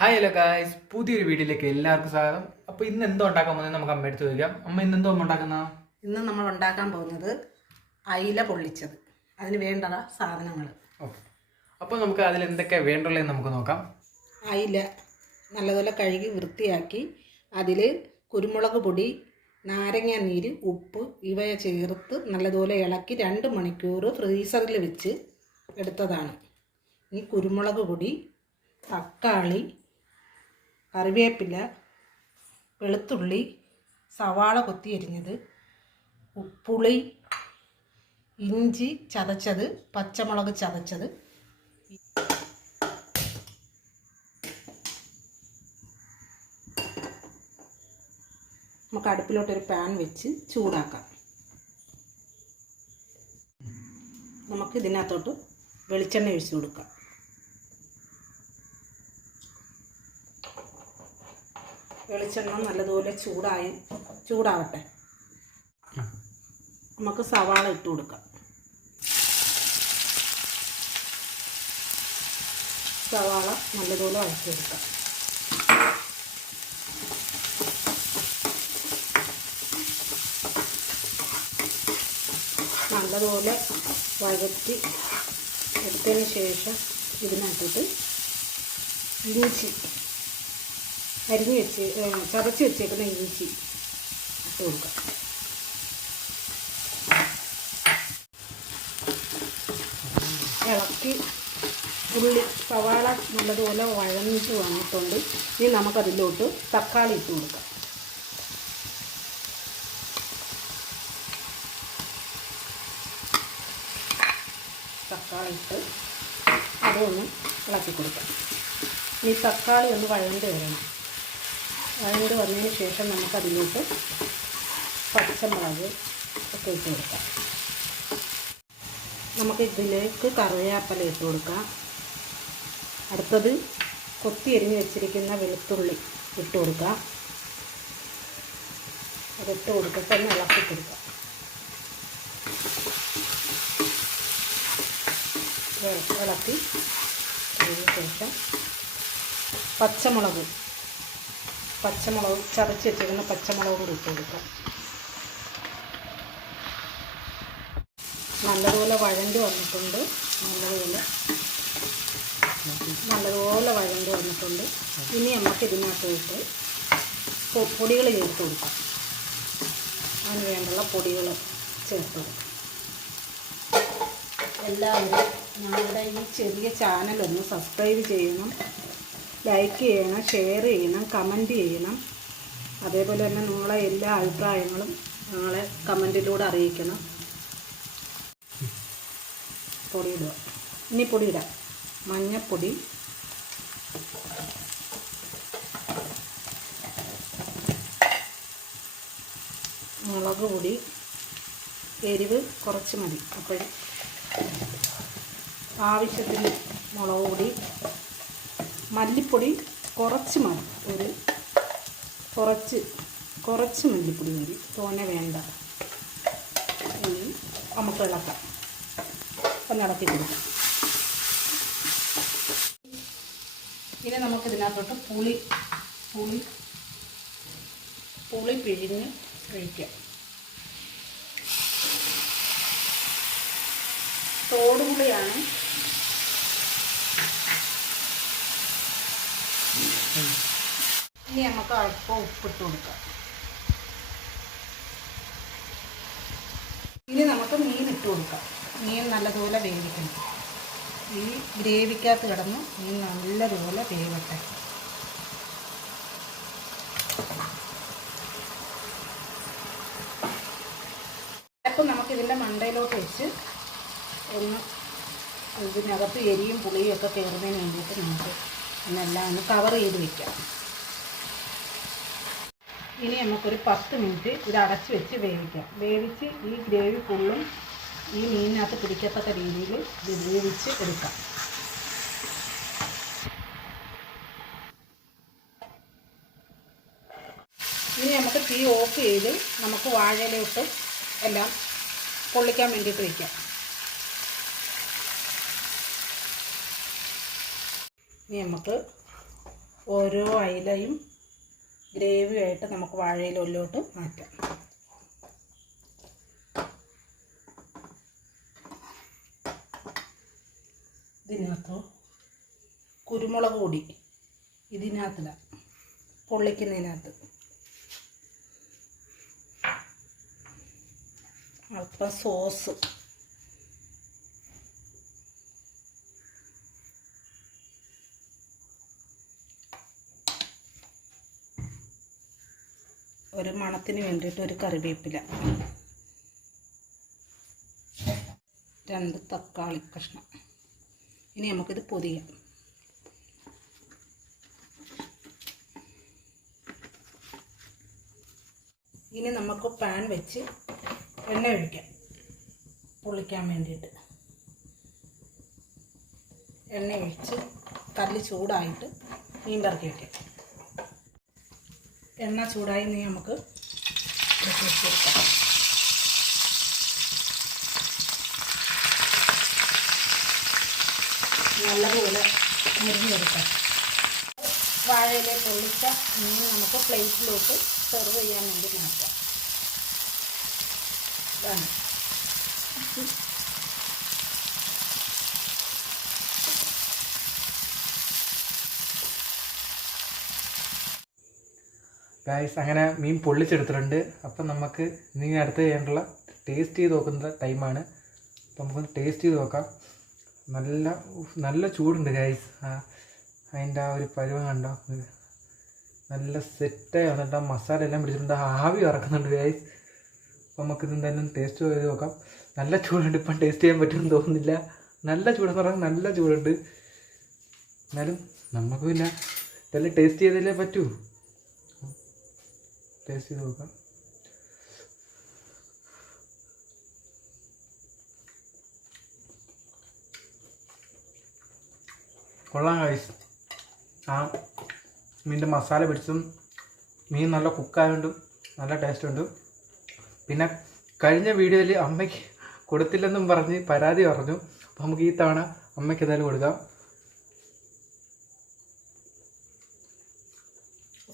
Hi hello guys പുതിയൊരു വീഡിയോയിലേക്ക് എല്ലാവർക്കും സ്വാഗതം. അപ്പോൾ ഇന്ന് എന്തോ ഉണ്ടാക്കാൻ പോകുന്നത് നമുക്ക് അമ്മ എടുത്ത് ചോദിക്കാം. അമ്മ ഇന്ന് എന്തോ ഉണ്ടാക്കുന്ന? ഇന്ന് നമ്മൾ ഉണ്ടാക്കാൻ പോകുന്നത് അയില പൊള്ളിച്ചത്. അതിന് വേണ്ട സാധനങ്ങൾ. ഓക്കെ അപ്പോൾ നമുക്ക് അതിൽ എന്തൊക്കെ വേണ്ടുള്ളതെന്ന് നമുക്ക് നോക്കാം. അയില നല്ലതുപോലെ കഴുകി വൃത്തിയാക്കി അതിൽ കുരുമുളക് പൊടി നാരങ്ങ നീര് ഉപ്പ് ഇവയെ ചേർത്ത് നല്ലതുപോലെ ഇളക്കി രണ്ട് മണിക്കൂർ ഫ്രീസറിൽ വെച്ച് എടുത്തതാണ്. ഈ കുരുമുളക് പൊടി തക്കാളി കറിവേപ്പില വെളുത്തുള്ളി സവാള കൊത്തി അരിഞ്ഞത് ഉപ്പുളി ഇഞ്ചി ചതച്ചത് പച്ചമുളക് ചതച്ചത്. നമുക്ക് അടുപ്പിലോട്ടൊരു പാൻ വെച്ച് ചൂടാക്കാം. നമുക്ക് ഇതിനകത്തോട്ട് വെളിച്ചെണ്ണ ഒഴിച്ച് കൊടുക്കാം. വെളിച്ചെണ്ണ നല്ലതുപോലെ ചൂടായി ചൂടാവട്ടെ. നമുക്ക് സവാള ഇട്ട് കൊടുക്കാം. സവാള നല്ലതുപോലെ വഴറ്റിയെടുക്കാം നല്ലതുപോലെ വഴറ്റി എടുത്തതിന് ശേഷം ഇതിനകത്തോട്ട് ഇഞ്ചി അരിഞ്ഞ് വെച്ച് ചതച്ച് വെച്ചേക്കുന്ന ഇഞ്ചി ഇട്ട് കൊടുക്കാം. ഇളക്കി ഉള്ളി സവാള നല്ലതുപോലെ വഴന്നിട്ട് വന്നിട്ടുണ്ട്. ഇനി നമുക്കതിലോട്ട് തക്കാളി ഇട്ട് കൊടുക്കാം. തക്കാളി ഇട്ട് അതൊന്ന് ഇളക്കി കൊടുക്കാം. ഇനി തക്കാളി ഒന്ന് വഴണ്ട് വരണം. വഴണ്ട് വന്നതിന് ശേഷം നമുക്കതിലോട്ട് പച്ചമുളക് ഒക്കെ ഇട്ട് കൊടുക്കാം. നമുക്ക് ഇതിലേക്ക് കറിവേപ്പില ഇട്ട് കൊടുക്കാം. അടുത്തത് കൊത്തി എരിഞ്ഞ് വെച്ചിരിക്കുന്ന വെളുത്തുള്ളി ഇട്ട് കൊടുക്കാം. അതിട്ട് കൊടുത്തിട്ട് ഒന്ന് ഇളക്കി കൊടുക്കാം. ഇളക്കി അതിന് ശേഷം പച്ചമുളക് പച്ചമുളക് ചതച്ച് വെച്ചിരുന്ന പച്ചമുളക് കൂടി ഇട്ട് കൊടുക്കാം. നല്ലതുപോലെ വഴണ്ട് വന്നിട്ടുണ്ട്. നല്ലതുപോലെ നല്ലതുപോലെ വഴണ്ട് വന്നിട്ടുണ്ട്. ഇനി നമുക്ക് ഇതിനകത്തോട്ട് പൊ- പൊടികൾ ചേർത്ത് കൊടുക്കാം. അതിന് വേണ്ടുള്ള പൊടികൾ ചേർത്ത് കൊടുക്കാം. എല്ലാവരും ഞങ്ങളുടെ ഈ ചെറിയ ചാനലൊന്ന് സബ്സ്ക്രൈബ് ചെയ്യണം. ലൈക്ക് ചെയ്യണം ഷെയർ ചെയ്യണം കമന്റ് ചെയ്യണം. അതേപോലെ തന്നെ നിങ്ങളെ എല്ലാ അഭിപ്രായങ്ങളും നിങ്ങളെ കമന്റിലൂടെ അറിയിക്കണം. പൊടിയിടുക ഇനി പൊടിയിടാം മഞ്ഞപ്പൊടി. മുളക് പൊടി. എരിവ് കുറച്ച് മതി. അപ്പോഴും ആവശ്യത്തിന് മുളക് പൊടി. മല്ലിപ്പൊടി കുറച്ച് മതി. ഒരു കുറച്ച് കുറച്ച് മല്ലിപ്പൊടി മതി. തോനെ വേണ്ട. ഇനി നമുക്ക് ഇളക്കാം. ഒന്ന് ഇളക്കി കൊടുക്കാം. ഇനി നമുക്ക് ഇതിനകത്തോട്ട് പുളി പുളി പുളി പിഴിഞ്ഞ് കഴിക്കാം. തോടുപുളിയാണ് ഇനി നമുക്ക് അല്പം ഉപ്പിട്ട് കൊടുക്കാം. ഇനി നമുക്ക് മീൻ ഇട്ട് കൊടുക്കാം. മീൻ നല്ലതുപോലെ വേവിക്കണം. ഈ ഗ്രേവിക്കകത്ത് കിടന്ന് മീൻ നല്ലതുപോലെ വേവട്ടെ. അപ്പം നമുക്കിതിന്റെ മണ്ടയിലോട്ട് വെച്ച് ഒന്ന് ഇതിനകത്ത് എരിയും പുളിയും ഒക്കെ കയറുന്നതിന് വേണ്ടിയിട്ട് നമുക്ക് എന്നെല്ലാം ഒന്ന് കവർ ചെയ്ത് വെക്കാം. ഇനി നമുക്കൊരു പത്ത് മിനിറ്റ് ഇത് അടച്ച് വെച്ച് വേവിക്കാം. വേവിച്ച് ഈ ഗ്രേവി ഫുള്ളും ഈ മീനിനകത്ത് പിടിക്കത്തക്ക രീതിയിൽ ഇത് വേവിച്ച് എടുക്കാം. ഇനി നമുക്ക് തീ ഓഫ് ചെയ്ത് നമുക്ക് വാഴയിലോട്ട് എല്ലാം പൊള്ളിക്കാൻ വേണ്ടിയിട്ട് വയ്ക്കാം ഇനി നമുക്ക് ഓരോ അയിലയും ഗ്രേവിയായിട്ട് നമുക്ക് വാഴയിലൊല്ലോട്ട് മാറ്റാം. ഇതിനകത്തോ കുരുമുളക് കൂടി ഇതിനകത്തില്ല പൊള്ളിക്കുന്നതിനകത്ത്. അല്പം സോസ്. ഒരു മണത്തിന് വേണ്ടിയിട്ട് ഒരു കറിവേപ്പില. രണ്ട് തക്കാളി കഷ്ണം. ഇനി നമുക്കിത് പൊതിയാം. ഇനി നമുക്ക് പാൻ വെച്ച് എണ്ണ ഒഴിക്കാം. പൊള്ളിക്കാൻ വേണ്ടിയിട്ട്. എണ്ണ ഒഴിച്ച് കല്ല് ചൂടായിട്ട് മീൻ പറക്കി വയ്ക്കാം എണ്ണ ചൂടായി നീ നമുക്ക് കൊടുക്കാം. നല്ലപോലെ മുരിഞ്ഞെടുക്കാം വാഴയിലെ പൊള്ളിച്ച മീൻ നമുക്ക് പ്ലേറ്റിലോട്ട് സെർവ് ചെയ്യാൻ വേണ്ടി മാറ്റാം ഇതാണ്. ഗായ്സ് അങ്ങനെ മീൻ പൊള്ളിച്ചെടുത്തിട്ടുണ്ട്. അപ്പം നമുക്ക് ഇനി അടുത്ത് ചെയ്യാനുള്ള ടേസ്റ്റ് ചെയ്ത് നോക്കുന്ന ടൈമാണ് അപ്പം നമുക്കൊന്ന് ടേസ്റ്റ് ചെയ്ത് നോക്കാം. നല്ല നല്ല ചൂടുണ്ട് ഗായ്സ് അതിന്റെ ആ ഒരു പരുവം കണ്ടോ? നല്ല സെറ്റായി വന്നിട്ട് ആ മസാല എല്ലാം പിടിച്ചിട്ടുണ്ട്. ആവി ഇറക്കുന്നുണ്ട് ഗായ്സ് അപ്പം നമുക്ക് ഇത് എന്തായാലും ടേസ്റ്റ് ചെയ്ത് നോക്കാം. നല്ല ചൂടുണ്ട് ഇപ്പം ടേസ്റ്റ് ചെയ്യാൻ പറ്റുമെന്ന് തോന്നുന്നില്ല. നല്ല ചൂടെന്ന് പറഞ്ഞാൽ നല്ല ചൂടുണ്ട്. എന്നാലും നമുക്ക് പിന്നെ ഇതെല്ലാം ടേസ്റ്റ് ചെയ്തല്ലേ പറ്റൂ? ടേസ്റ്റ് ചെയ്ത് നോക്കാം. കൊള്ളാം കഴിച്ച് ആ മീന്റെ മസാല പിടിച്ചും മീൻ നല്ല കുക്കായതുകൊണ്ടും നല്ല ടേസ്റ്റ് ഉണ്ട് പിന്നെ കഴിഞ്ഞ വീഡിയോയിൽ അമ്മയ്ക്ക് കൊടുത്തില്ലെന്നും പറഞ്ഞ് പരാതി പറഞ്ഞു. അപ്പോൾ നമുക്ക് ഈ തവണ അമ്മയ്ക്ക് ഏതായാലും കൊടുക്കാം.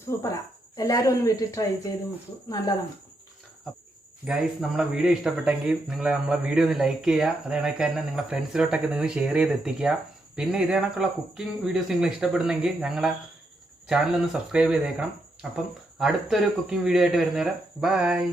സൂപ്പറാ. എല്ലാവരും ഒന്ന് വീട്ടിൽ ട്രൈ ചെയ്ത് നോക്കൂ. നല്ലതാണ്. ഗൈസ് നമ്മളെ വീഡിയോ ഇഷ്ടപ്പെട്ടെങ്കിൽ നിങ്ങൾ നമ്മളെ വീഡിയോ ഒന്ന് ലൈക്ക് ചെയ്യുക. അത് കണക്ക് തന്നെ നിങ്ങളെ ഫ്രണ്ട്സിലോട്ടൊക്കെ നിങ്ങൾ ഷെയർ ചെയ്ത് എത്തിക്കുക. പിന്നെ ഇത് കണക്കുള്ള കുക്കിംഗ് വീഡിയോസ് നിങ്ങൾ ഇഷ്ടപ്പെടുന്നെങ്കിൽ ഞങ്ങളെ ചാനലൊന്ന് സബ്സ്ക്രൈബ് ചെയ്തേക്കണം. അപ്പം അടുത്തൊരു കുക്കിംഗ് വീഡിയോ ആയിട്ട് വരുന്നവരെ ബൈ